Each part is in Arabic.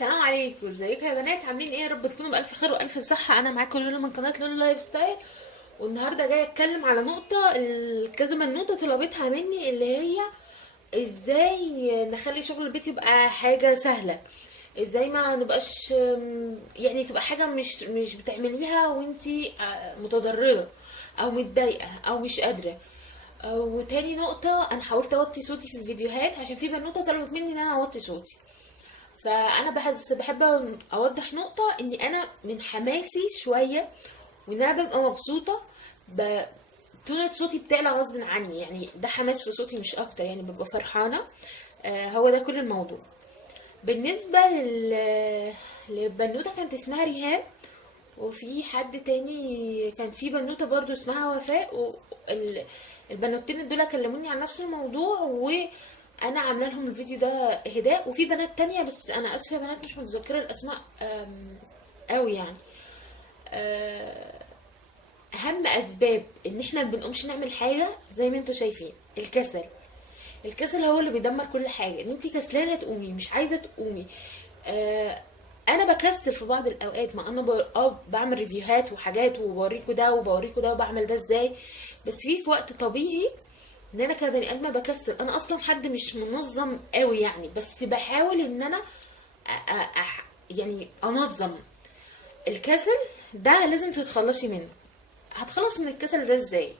السلام عليكم، ازيكم يا بنات؟ عاملين ايه؟ يا رب تكونوا بالف خير والف صحه. انا معاكم لولو من قناه لولو لايف ستايل، والنهارده جايه اتكلم على نقطه كذا بنوته طلبتها مني، اللي هي ازاي نخلي شغل البيت يبقى حاجه سهله. ازاي ما نبقاش يعني تبقى حاجه مش بتعمليها وانتي متضرره او متضايقه او مش قادره. وتاني نقطة، انا حاولت اوطي صوتي في الفيديوهات عشان في بنوتة طلبت مني ان انا اوطي صوتي. فانا بحب اوضح نقطة، اني انا من حماسي شوية وان انا ببقى مبسوطة تونة صوتي بتعلى غصب عني، يعني ده حماس في صوتي مش اكتر، يعني ببقى فرحانة. هو ده كل الموضوع. بالنسبة لبنوتة كانت اسمها ريهام، وفي حد تاني كان في بنوتة برضو اسمها وفاء، البنوتين دول كلموني عن نفس الموضوع، وانا عامله لهم الفيديو ده اهداء. وفي بنات تانية بس انا اسفه يا بنات مش متذكره الاسماء قوي يعني. اهم اسباب ان احنا ما بنقومش نعمل حاجه زي ما انتوا شايفين الكسل. الكسل هو اللي بيدمر كل حاجه، ان انت كسلانه تقومي، مش عايزه تقومي. انا بكسل في بعض الاوقات، ما انا بعمل ريفيوهات وحاجات وبوريكوا ده وبوريكوا ده وبعمل ده ازاي، بس في وقت طبيعي ان انا كبني ادمه بكسل. انا اصلا حد مش منظم قوي يعني، بس بحاول ان انا يعني انظم. الكسل ده لازم تتخلصي منه. هتخلص من الكسل ده ازاي؟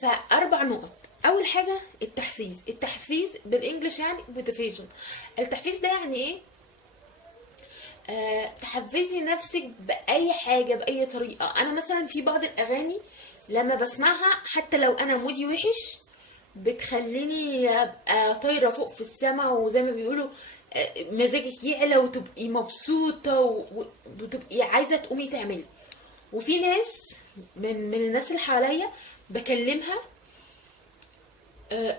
فاربع نقط. اول حاجه التحفيز بالانجلش يعني motivation. التحفيز ده يعني ايه؟ تحفزي نفسك باي حاجه باي طريقه. انا مثلا في بعض الاغاني لما بسمعها حتى لو انا مودي وحش بتخليني ابقى طايره فوق في السماء، وزي ما بيقولوا مزاجك يعلى وتبقي مبسوطه وتبقي عايزه تقومي تعملي. وفي ناس من الناس اللي حواليا بكلمها،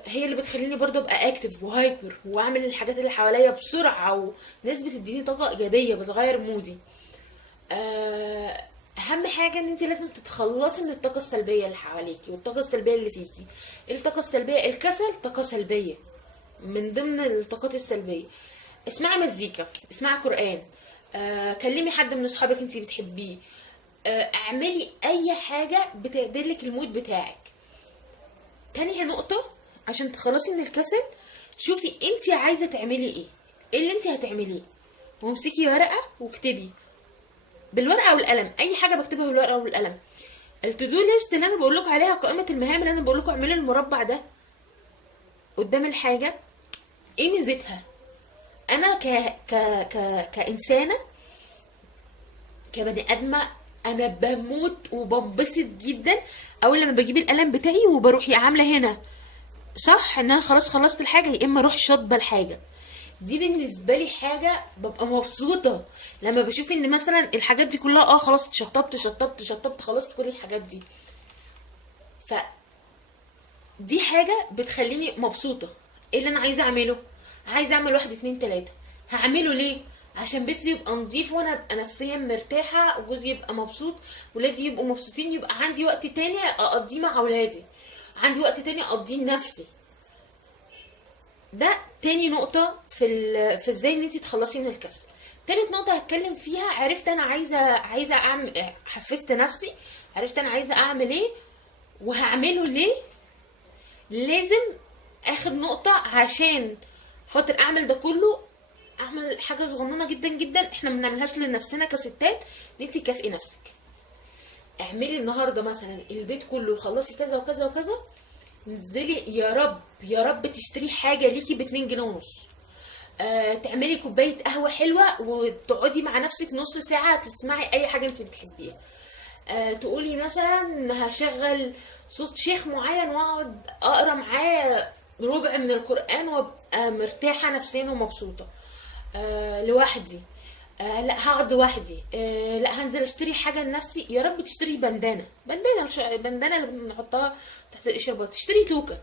هي اللي بتخليني برضه ابقى اكتف وهايبر واعمل الحاجات اللي حواليا بسرعه، وناس بتديني طاقه ايجابيه بتغير مودي. اهم حاجه ان انت لازم تتخلصي من الطاقه السلبيه اللي حواليكي والطاقه السلبيه اللي فيكي. الطاقه السلبيه، الكسل طاقه سلبيه من ضمن الطاقات السلبيه. اسمعي مزيكا، اسمعي قران، كلمي حد من اصحابك انت بتحبيه، اعملي اي حاجه بتعدلك المود بتاعك. تاني نقطه عشان تخلصي من الكسل، شوفي انت عايزه تعملي ايه اللي انت هتعمليه، وامسكي ورقه واكتبي بالورقه والقلم. اي حاجه بكتبها بالورقه والقلم. التودو ليست اللي انا بقول لكم عليها، قائمه المهام اللي انا بقول لكم اعملوا المربع ده قدام الحاجه، ايه ميزتها؟ انا كانسانه، كبني ادمه، انا بموت وبنبسط جدا اول لما بجيب القلم بتاعي وبروح يا عامله هنا صح ان انا خلاص خلصت الحاجه، يا اما اروح شاطبه الحاجه. دي بالنسبه لي حاجه ببقى مبسوطه لما بشوف ان مثلا الحاجات دي كلها خلاص شطبت خلصت كل الحاجات دي. ف دي حاجه بتخليني مبسوطه. ايه اللي انا عايزه اعمله؟ عايزه اعمل واحد اتنين تلاته. هعمله ليه؟ عشان بيتي يبقى نضيف وانا ابقى نفسيا مرتاحه، وجوزي يبقى مبسوط، ولادي يبقوا مبسوطين، يبقى عندي وقت تاني اقضيه مع اولادي، عندي وقت تاني اقضيه لنفسي. ده تاني نقطة في ازاي ان انت تخلصي من الكسل. تالت نقطة هتكلم فيها، عرفت انا عايزة اعمل، حفزت نفسي، عرفت انا عايزة اعمل ايه وهعمله ليه. لازم اخر نقطة عشان خاطر اعمل ده كله، اعمل حاجة صغننة جدا جدا احنا ما بنعملهاش لنفسنا كستات، ان انت تكافئي نفسك. اعملي النهاردة مثلا البيت كله، خلصي كذا وكذا وكذا، انزلي يا رب يا رب تشتري حاجه ليكي ب2 جنيه ونص. تعملي كوبايه قهوه حلوه وتقعدي مع نفسك نص ساعه تسمعي اي حاجه انت بتحبيها. تقولي مثلا هشغل صوت شيخ معين واقعد اقرا معاه ربع من القران وابقى مرتاحه نفسيا ومبسوطه. لوحدي. لا هقعد لوحدي. لا هنزل اشتري حاجه لنفسي. يا رب تشتري بندانه اللي بنحطها تحت الاشربات، تشتري توكه،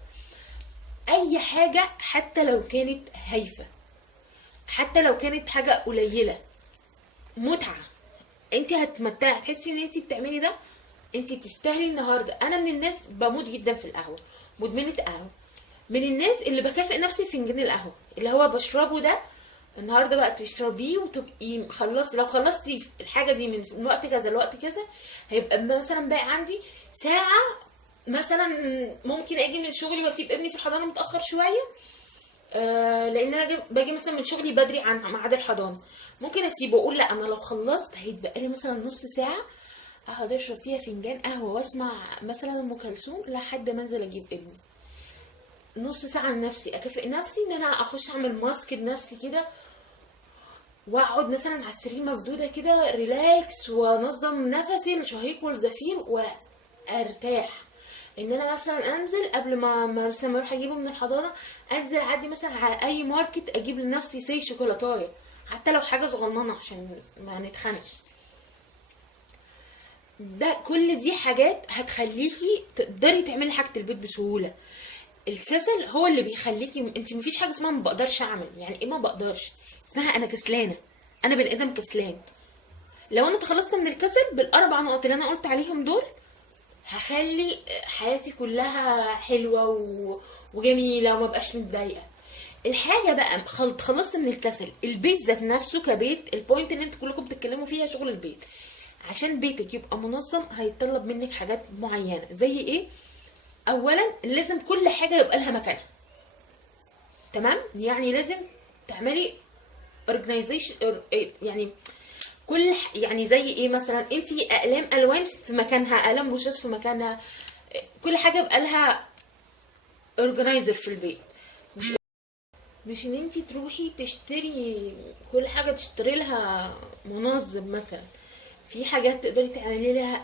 اي حاجه حتى لو كانت هايفه، حتى لو كانت حاجه قليله، متعه. انت هتمتعي، هتحسي ان انت بتعملي ده، انت تستاهلي النهارده. انا من الناس بموت جدا في القهوه، مدمنه قهوه. من الناس اللي بكافئ نفسي فنجان القهوه اللي هو بشربه ده النهارده بقى تشربيه وتبقي خلصت. لو خلصتي الحاجه دي من وقت كذا لوقت كذا، هيبقى مثلا باقي عندي ساعه. مثلا ممكن اجي من شغلي واسيب ابني في الحضانه متاخر شويه، لان انا باجي مثلا من شغلي بدري عن ميعاد الحضانه، ممكن اسيبه واقول لا انا لو خلصت هيتبقى لي مثلا نص ساعه اقعد اشرب فيها فنجان قهوه واسمع مثلا ام كلثوم لحد ما انزل اجيب ابني. نص ساعه لنفسي، اكافئ نفسي ان انا اخش اعمل ماسك بنفسي كده، واقعد مثلا على السرير مفدوده كده ريلاكس، وانظم نفسي الشهيق والزفير وارتاح. ان انا مثلا انزل قبل ما مثلا ما اروح اجيبه من الحضانه، انزل اعدي مثلا على اي ماركت اجيب لنفسي سي شوكولاتايه، حتى لو حاجه صغننه عشان ما نتخنش. ده كل دي حاجات هتخليكي تقدري تعملي حاجه البيت بسهوله. الكسل هو اللي بيخليكي انت مفيش حاجه اسمها ما بقدرش اعمل. يعني ايه ما بقدرش؟ اسمها انا كسلانه، انا بني ادم كسلان. لو انا تخلصت من الكسل بالاربع نقط اللي انا قلت عليهم دول، هخلي حياتي كلها حلوه وجميله وما بقاش متضايقه. الحاجه بقى خلصت من الكسل، البيت ذات نفسه كبيت، البوينت اللي انتوا كلكم بتتكلموا فيها شغل البيت. عشان بيتك يبقى منظم هيتطلب منك حاجات معينه. زي ايه؟ اولا لازم كل حاجه يبقى لها مكانها، تمام؟ يعني لازم تعملي organization، يعني يعني زي ايه مثلا؟ انت اقلام الوان في مكانها، اقلام رصاص في مكانها، كل حاجه يبقى لها اورجنايزر في البيت. مش ان انت تروحي تشتري كل حاجه تشتري لها منظم. مثلا في حاجات تقدري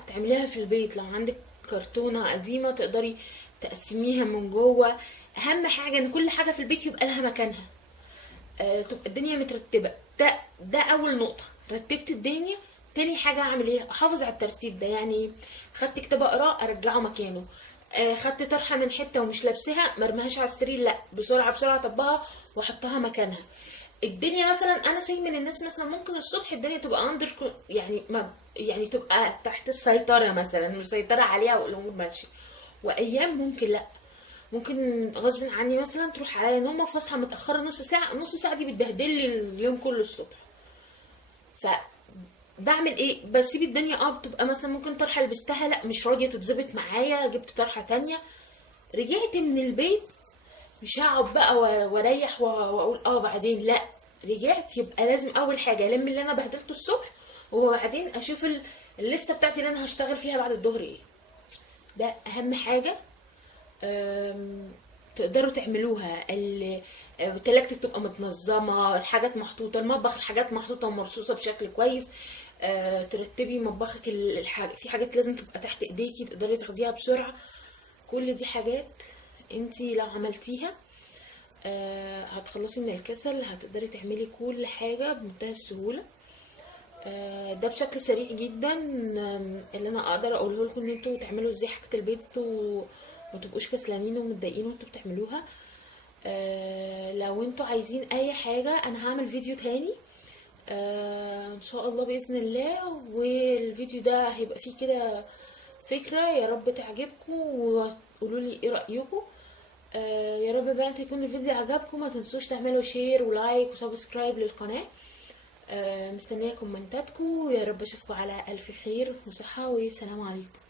تعمليها في البيت. لو عندك كرتونه قديمه تقدري تقسميها من جوه. اهم حاجه ان كل حاجه في البيت يبقى لها مكانها، تبقى الدنيا مترتبه. ده اول نقطه، رتبت الدنيا. تاني حاجه اعمل ايه؟ احافظ على الترتيب ده. يعني خدت كتاب اقراه ارجعه مكانه، خدت طرحه من حته ومش لابسها مرميهاش على السرير، لا بسرعه بسرعه اطبقها واحطها مكانها. الدنيا مثلا انا سي من الناس مثلا ممكن الصبح الدنيا تبقى يعني ما يعني تبقى تحت السيطره، مثلا مسيطره عليها والامور ماشيه، وايام ممكن لا، ممكن غصب عني مثلا تروح عليا نومه فاصحى متاخره نص ساعه. النص ساعه دي بتبهدل لي اليوم كله الصبح. ف بعمل ايه؟ بسيب الدنيا بتبقى مثلا ممكن طرحه لبستها لا مش راضيه تتظبط معايا، جبت طرحه تانية. رجعت من البيت مش هقعد بقى واريح واقول بعدين، لا، رجعت يبقى لازم اول حاجه الم اللي انا بهدلته الصبح، وبعدين اشوف الليسته بتاعتي اللي انا هشتغل فيها بعد الظهر ايه. ده اهم حاجه تقدروا تعملوها. تلاجتك تبقى متنظمه، الحاجات محطوطه، المطبخ الحاجات محطوطه ومرصوصه بشكل كويس. ترتبي مطبخك، في حاجات لازم تبقى تحت ايديكي تقدري تاخديها بسرعه. كل دي حاجات انتي لو عملتيها هتخلصي من الكسل، هتقدري تعملي كل حاجه بمنتهى السهوله. ده بشكل سريع جدا اللي انا اقدر اقوله لكم ان انتوا تعملوا ازاي حاجه البيت وما تبقوش كسلانين ومتضايقين وانتوا بتعملوها. لو انتوا عايزين اي حاجه انا هعمل فيديو تاني ان شاء الله باذن الله، والفيديو ده هيبقى فيه كده فكره، يا رب تعجبكم وقولوا لي ايه رايكم. يا رب يا بنات يكون الفيديو عجبكم. ما تنسوش تعملوا شير ولايك وسبسكرايب للقناه. مستنيه كومنتاتكم. يا رب اشوفكم على الف خير وصحه، والسلام عليكم.